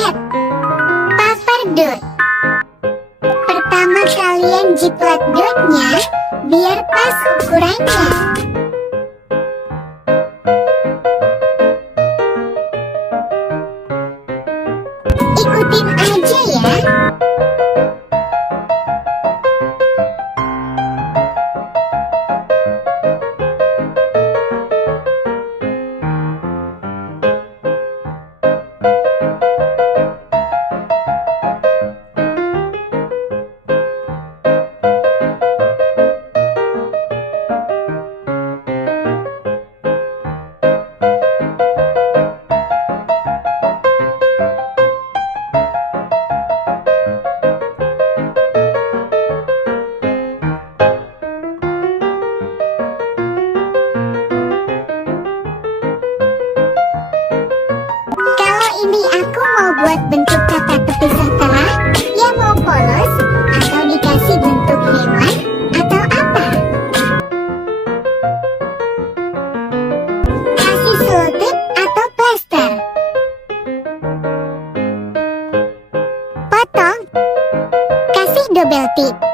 jaket. Paper dot. Pertama kalian jiplak dotnya biar pas ukurannya. Ikutin aja ya. Ini aku mau buat bentuk kata terpisah terah, ya mau polos, atau dikasih bentuk hewan, atau apa? Kasih selotip atau plester. Potong. Kasih double tip.